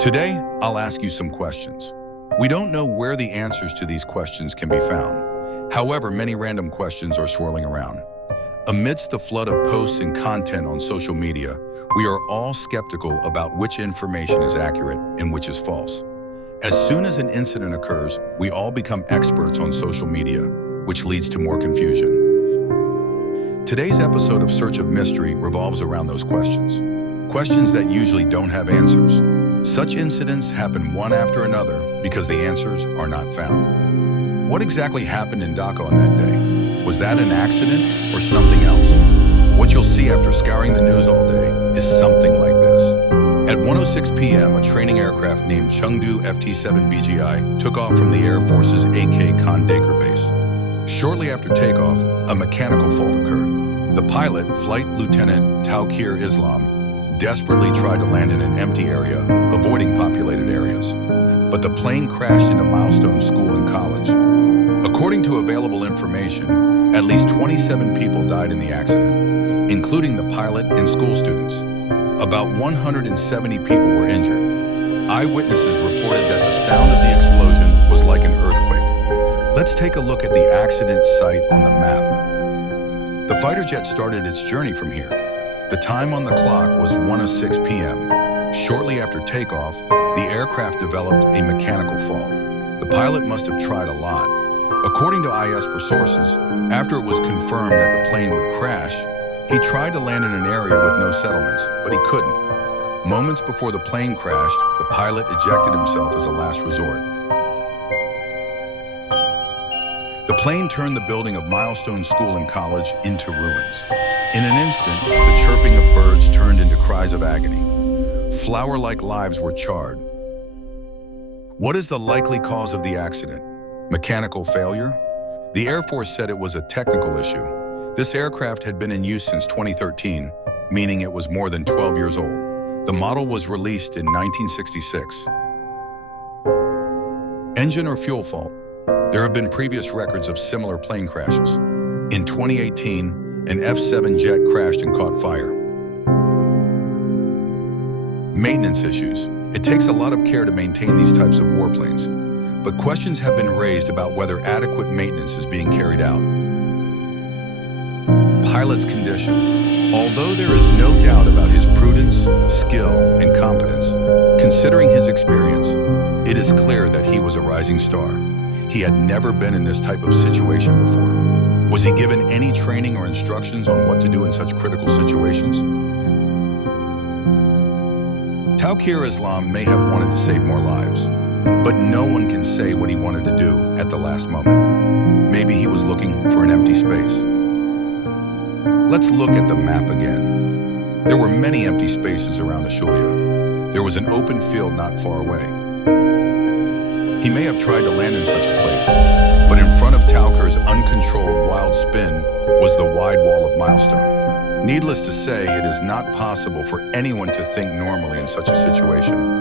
Today, I'll ask you some questions. We don't know where the answers to these questions can be found. However, many random questions are swirling around. Amidst the flood of posts and content on social media, we are all skeptical about which information is accurate and which is false. As soon as an incident occurs, we all become experts on social media, which leads to more confusion. Today's episode of Search of Mystery revolves around those questions. Questions that usually don't have answers. Such incidents happen one after another because the answers are not found. What exactly happened in Dhaka on that day? Was that an accident or something else? What you'll see after scouring the news all day is something like this. At 1:06 p.m., a training aircraft named Chengdu FT-7BGI took off from the Air Force's AK Khandker base. Shortly after takeoff, a mechanical fault occurred. The pilot, Flight Lieutenant Towkir Islam, desperately tried to land in an empty area, avoiding populated areas. But the plane crashed into Milestone School and College. According to available information, at least 27 people died in the accident, including the pilot and school students. About 170 people were injured. Eyewitnesses reported that the sound of the explosion was like an earthquake. Let's take a look at the accident site on the map. The fighter jet started its journey from here. The time on the clock was 1:06 p.m. Shortly after takeoff, the aircraft developed a mechanical fault. The pilot must have tried a lot. According to ISP sources, after it was confirmed that the plane would crash, he tried to land in an area with no settlements, but he couldn't. Moments before the plane crashed, the pilot ejected himself as a last resort. The plane turned the building of Milestone School and College into ruins. In an instant, the chirping of birds turned into cries of agony. Flower-like lives were charred. What is the likely cause of the accident? Mechanical failure? The Air Force said it was a technical issue. This aircraft had been in use since 2013, meaning it was more than 12 years old. The model was released in 1966. Engine or fuel fault? There have been previous records of similar plane crashes. In 2018, an F-7 jet crashed and caught fire. Maintenance issues. It takes a lot of care to maintain these types of warplanes, but questions have been raised about whether adequate maintenance is being carried out. Pilot's condition. Although there is no doubt about his prudence, skill, and competence, considering his experience, it is clear that he was a rising star. He had never been in this type of situation before. Was he given any training or instructions on what to do in such critical situations? Towkir Islam may have wanted to save more lives, but no one can say what he wanted to do at the last moment. Maybe he was looking for an empty space. Let's look at the map again. There were many empty spaces around Ashulia. There was an open field not far away. He may have tried to land in such a place, but in front of Towkir's uncontrolled wild spin was the wide wall of Milestone. Needless to say, it is not possible for anyone to think normally in such a situation.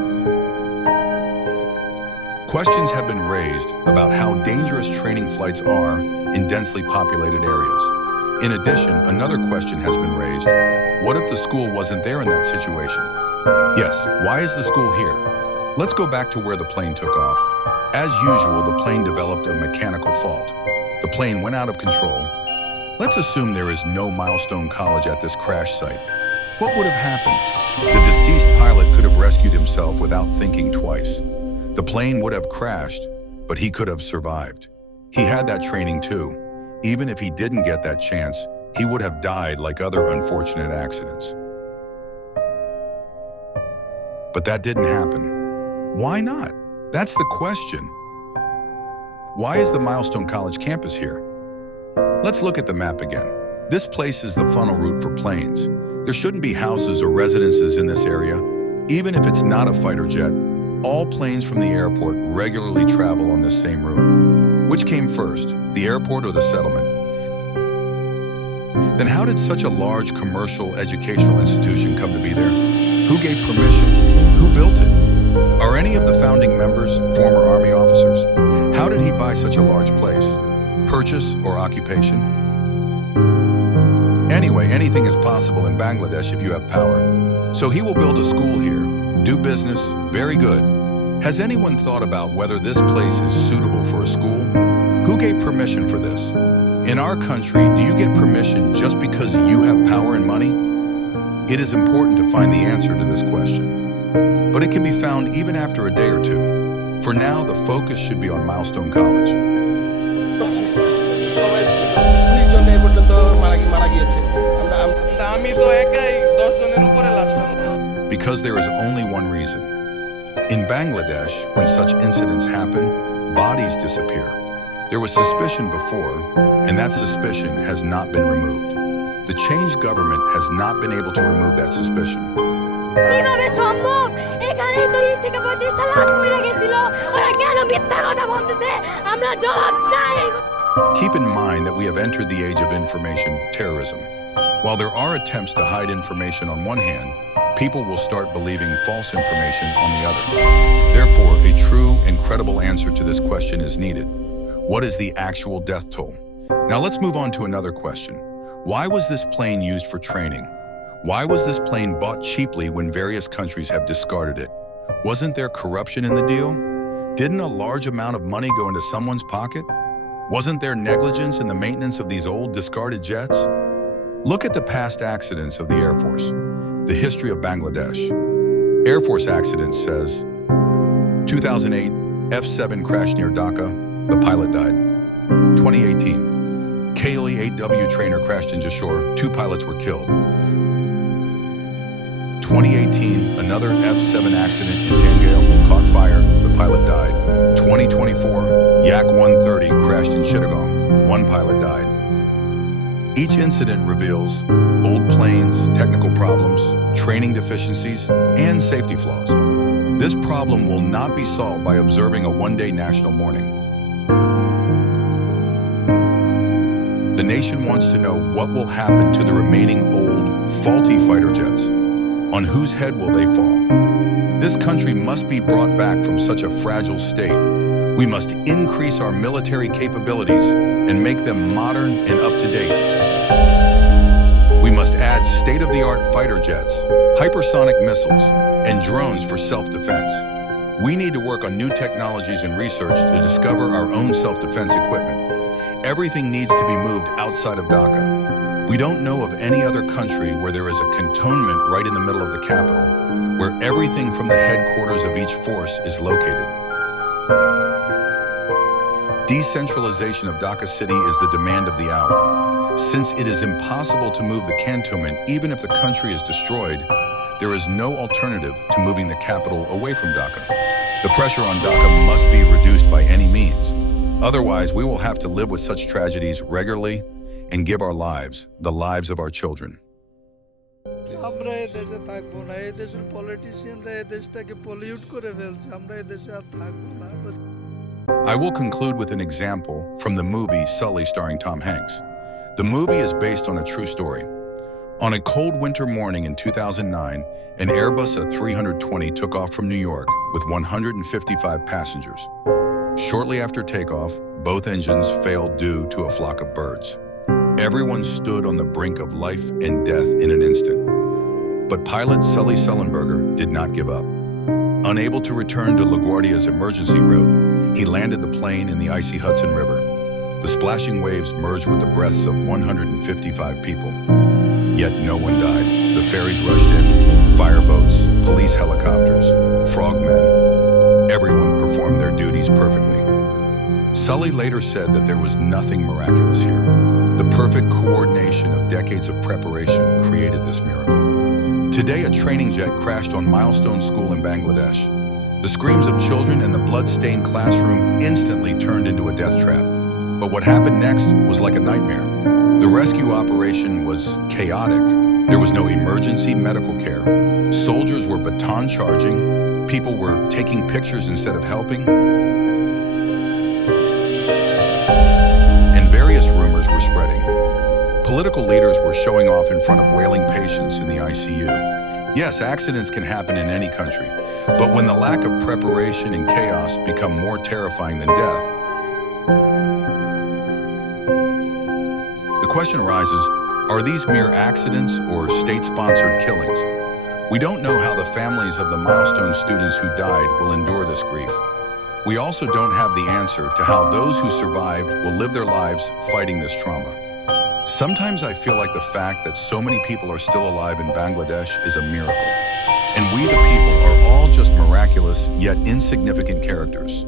Questions have been raised about how dangerous training flights are in densely populated areas. In addition, another question has been raised. What if the school wasn't there in that situation? Yes, why is the school here? Let's go back to where the plane took off. As usual, the plane developed a mechanical fault. The plane went out of control. Let's assume there is no Milestone College at this crash site. What would have happened? The deceased pilot could have rescued himself without thinking twice. The plane would have crashed, but he could have survived. He had that training too. Even if he didn't get that chance, he would have died like other unfortunate accidents. But that didn't happen. Why not? That's the question. Why is the Milestone College campus here? Let's look at the map again. This place is the funnel route for planes. There shouldn't be houses or residences in this area. Even if it's not a fighter jet, all planes from the airport regularly travel on this same route. Which came first, the airport or the settlement? Then how did such a large commercial educational institution come to be there? Who gave permission? Who built it? Are any of the founding members former Army officers? How did he buy such a large place? Purchase or occupation? Anyway, anything is possible in Bangladesh if you have power. So he will build a school here. Do business, very good. Has anyone thought about whether this place is suitable for a school? Who gave permission for this? In our country, do you get permission just because you have power and money? It is important to find the answer to this question. But it can be found even after a day or two. For now, the focus should be on Milestone College. Because there is only one reason. In Bangladesh, when such incidents happen, bodies disappear. There was suspicion before, and that suspicion has not been removed. The changed government has not been able to remove that suspicion. Keep in mind that we have entered the age of information terrorism. While there are attempts to hide information on one hand, people will start believing false information on the other. Therefore, a true and credible answer to this question is needed. What is the actual death toll? Now let's move on to another question. Why was this plane used for training? Why was this plane bought cheaply when various countries have discarded it? Wasn't there corruption in the deal? Didn't a large amount of money go into someone's pocket? Wasn't there negligence in the maintenance of these old discarded jets? Look at the past accidents of the Air Force. The history of Bangladesh. Air Force accident says, 2008, F-7 crashed near Dhaka, the pilot died. 2018, KLE-8W trainer crashed in Jashore, 2 pilots were killed. 2018, another F-7 accident in Khandker, caught fire, the pilot died. 2024, Yak-130 crashed in Chittagong, 1 pilot died. Each incident reveals old planes, technical problems, training deficiencies, and safety flaws. This problem will not be solved by observing a one-day national mourning. The nation wants to know what will happen to the remaining old, faulty fighter jets. On whose head will they fall? This country must be brought back from such a fragile state. We must increase our military capabilities and make them modern and up-to-date. We must add state-of-the-art fighter jets, hypersonic missiles, and drones for self-defense. We need to work on new technologies and research to discover our own self-defense equipment. Everything needs to be moved outside of Dhaka. We don't know of any other country where there is a cantonment right in the middle of the capital, where everything from the headquarters of each force is located. Decentralization of Dhaka city is the demand of the hour. Since it is impossible to move the cantonment even if the country is destroyed, there is no alternative to moving the capital away from Dhaka. The pressure on Dhaka must be reduced by any means. Otherwise, we will have to live with such tragedies regularly and give our lives, the lives of our children. I will conclude with an example from the movie Sully starring Tom Hanks. The movie is based on a true story. On a cold winter morning in 2009, an Airbus A320 took off from New York with 155 passengers. Shortly after takeoff, both engines failed due to a flock of birds. Everyone stood on the brink of life and death in an instant. But pilot Sully Sullenberger did not give up. Unable to return to LaGuardia's emergency route, he landed the plane in the icy Hudson River. The splashing waves merged with the breaths of 155 people. Yet no one died. The ferries rushed in, fireboats, police helicopters, frogmen. Everyone performed their duties perfectly. Sully later said that there was nothing miraculous here. The perfect coordination of decades of preparation created this miracle. Today, a training jet crashed on Milestone School in Bangladesh. The screams of children and the blood-stained classroom instantly turned into a death trap. But what happened next was like a nightmare. The rescue operation was chaotic. There was no emergency medical care. Soldiers were baton charging. People were taking pictures instead of helping. And various rumors were spreading. Political leaders were showing off in front of wailing patients in the ICU. Yes, accidents can happen in any country, but when the lack of preparation and chaos become more terrifying than death, the question arises, are these mere accidents or state-sponsored killings? We don't know how the families of the Milestone students who died will endure this grief. We also don't have the answer to how those who survived will live their lives fighting this trauma. Sometimes I feel like the fact that so many people are still alive in Bangladesh is a miracle. And we the people are all just miraculous yet insignificant characters.